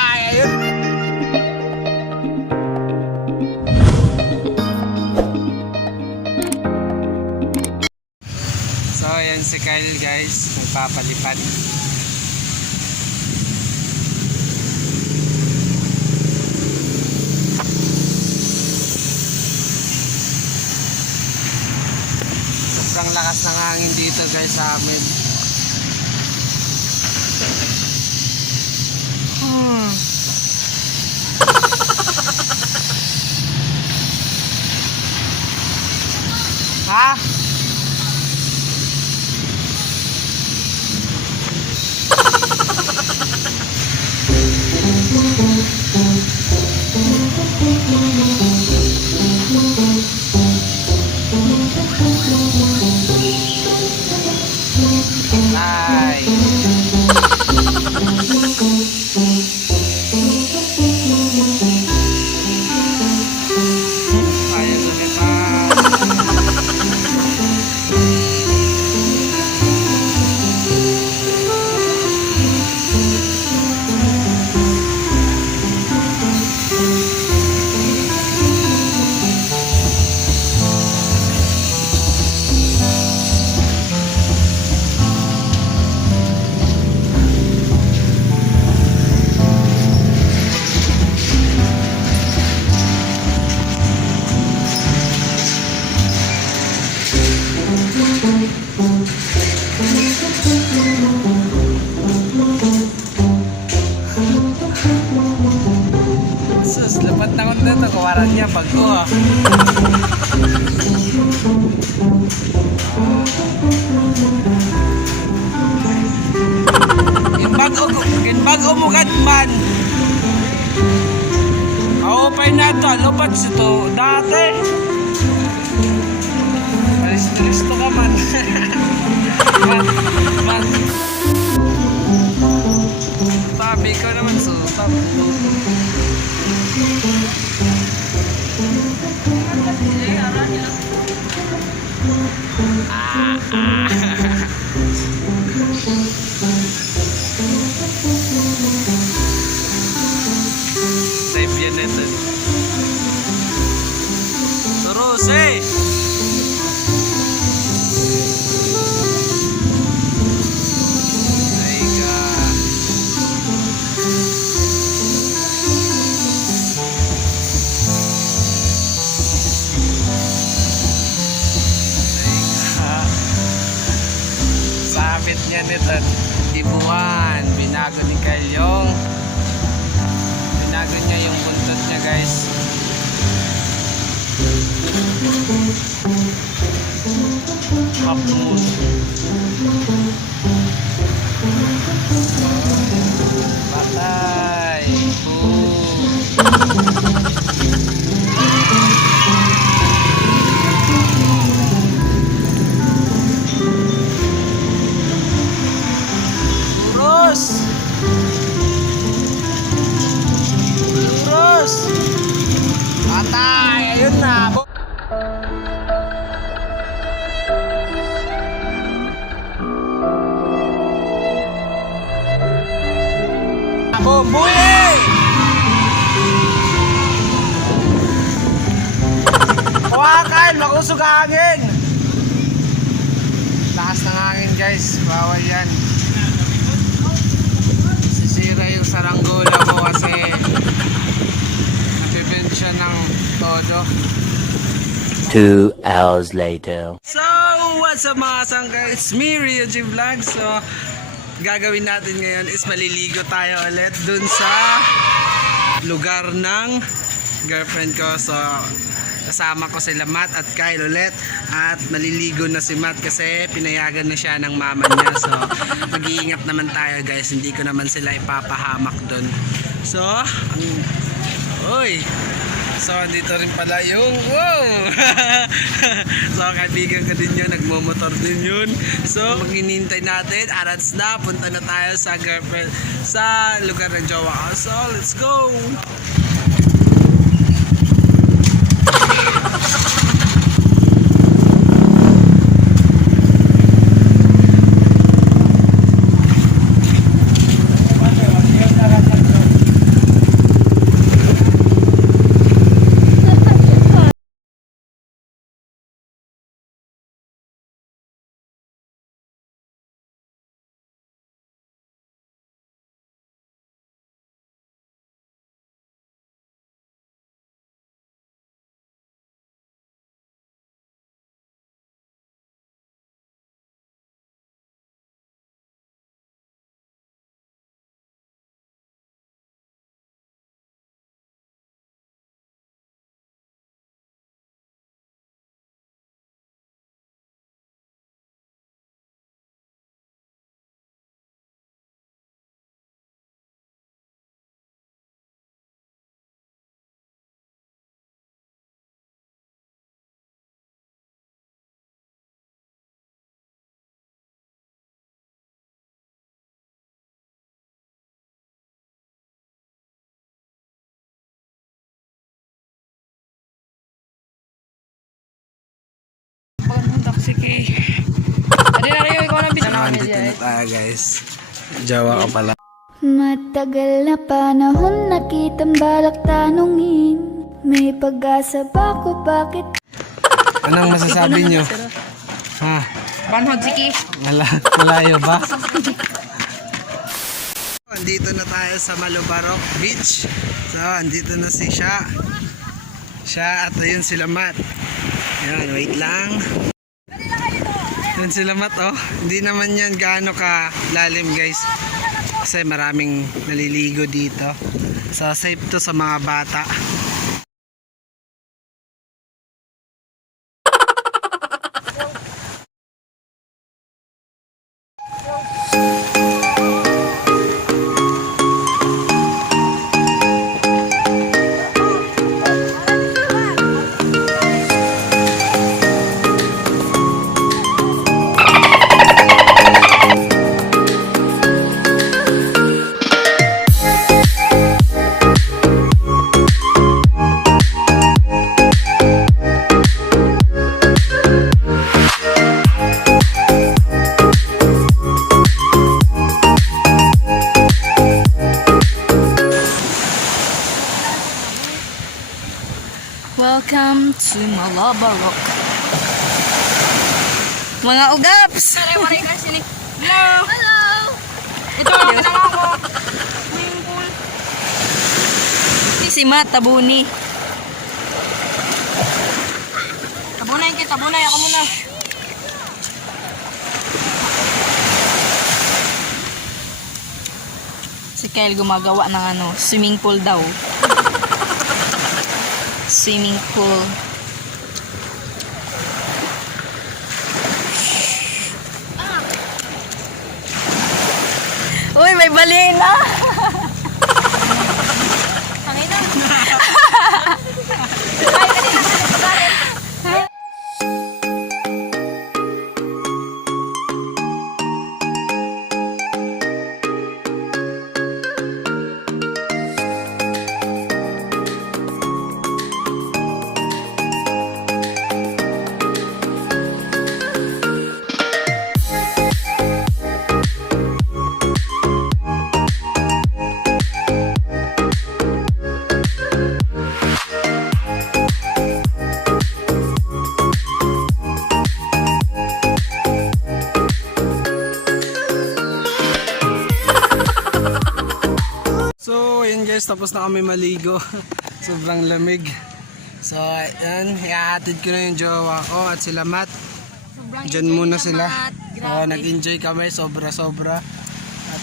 Ayun! So, ayan si Kyle guys. Nagpapalipad. Sobrang lakas ng hangin dito guys sa amin. Hmm. Ha? Sus, lepat na ko dito. Kawaran niya, bago ah. Yung bago yung bago mo kat man. Ako pa na to, lupat sa to, dati. Listo-listo ka man. man, Eh! Aika. Aika. Sabit niya nito. Ibuan. Binago ni Kalyong. Binago guys. Hapmus. Bumbuye! Hawakan! Makusog ang hangin! Lakas ng hangin guys. Bawal yan. Sisira yung saranggola mo kasi nabibend siya ng todo. Two hours later. So, what's up mga sangka? It's me, Rio G Vlog. So, gagawin natin ngayon is maliligo tayo ulit dun sa lugar ng girlfriend ko. So, kasama ko sila Matt at Kyle ulit. At maliligo na si Matt kasi pinayagan na siya ng mama niya. So, mag-iingat naman tayo guys. Hindi ko naman sila ipapahamak dun. So, ang... So, andito rin pala yung wow! so, kaibigan ko din yun, nagmumotor din yun. So, maghinintay natin, arats na, punta na tayo sa girlfriend, sa lugar ng jowa ko. So, let's go! Sige. Adi na rin ikaw ng bisa namin Nandito na tayo guys. Jawa ka pala. Matagal na panahon nakitang balak tanungin May pag-asa ba ko bakit Anong masasabi nyo? Ha? Banhod, sige. Mala malayo ba? Andito na tayo sa Malubarok Beach. So, andito na si Sha. Sha at ayun sila Matt. Yan, wait lang. Yan sila Matt oh. Hindi naman yan gaano ka lalim guys. Kasi maraming naliligo dito. So, safe to sa mga bata. Welcome to Malabarok. Mga ugaps! Hello! Hello! Ito ang pinaka ko. Swimming pool. Si Matt, tabuni. Tabunay kita, tabunay ako muna. Si Kyle gumagawa ng ano, swimming pool daw. Swimming pool. Ayun guys, tapos na kami maligo. Sobrang lamig. So, ayan, ihahatid ko na yung jowa ko at sila Matt. Diyan muna sila. So, nag-enjoy kami, sobra-sobra. At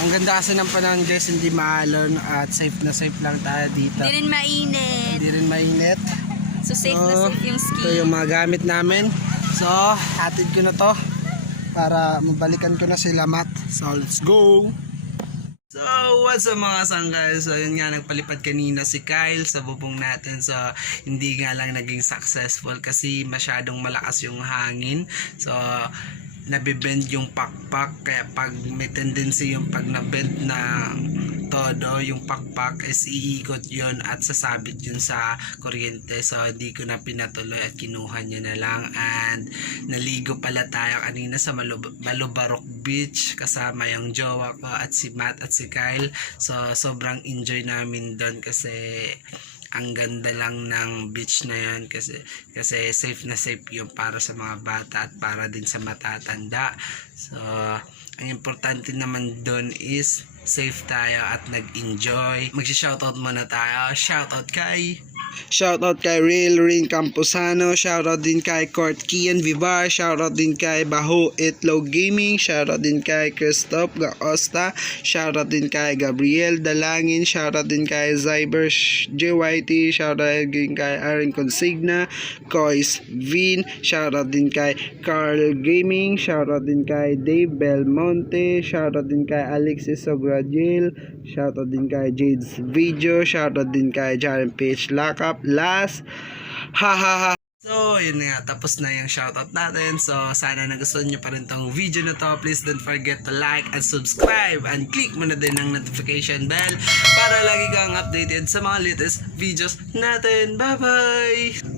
ang ganda kasi ng panahon guys, hindi maalon at safe na safe lang tayo dito. Hindi rin mainit. Hindi rin mainit. So safe na So, safe yung ski. ito yung mga gamit namin. So, hatid ko na to para mabalikan ko na sila Matt. So, let's go! So, what's up mga sanggay? So, yun nga, nagpalipad kanina si Kyle sa bubong natin. So, hindi nga lang naging successful kasi masyadong malakas yung hangin. So, nabibend yung pakpak. Kaya pag may tendency yung pag nabend na todo, yung pakpak is iikot yun at sasabit yun sa kuryente. So, hindi ko na pinatuloy at kinuha niya na lang. And, naligo pala tayo kanina sa Malub- Malubarok Beach kasama yung jowa ko at si Matt at si Kyle. So, sobrang enjoy namin doon kasi ang ganda lang ng beach na yun kasi kasi safe na safe yung para sa mga bata at para din sa matatanda. So, ang importante naman doon is safe tayo at nag-enjoy. Magsi-shoutout muna tayo. Shoutout kay Shoutout kay Real Rin Camposano, shoutout din kay Court Kian Vivar, shoutout din kay Baho Itlog Gaming, shoutout din kay Christoph Gaosta, shoutout din kay Gabriel Dalangin, shoutout din kay Zyber JYT, shoutout din kay Aaron Consigna, Kois Vin, shoutout din kay Carl Gaming, shoutout din kay Dave Belmonte, shoutout din kay Alexis Sogradiel, shoutout din kay Jade's Video, shoutout din kay Jaren Page Lakap, last, ha ha. So, yun nga, tapos na yung shoutout natin. So, sana nagustuhan nyo pa rin tong video na to. Please don't forget to like and subscribe and click mo na din ang notification bell para lagi kang updated sa mga latest videos natin. Bye-bye!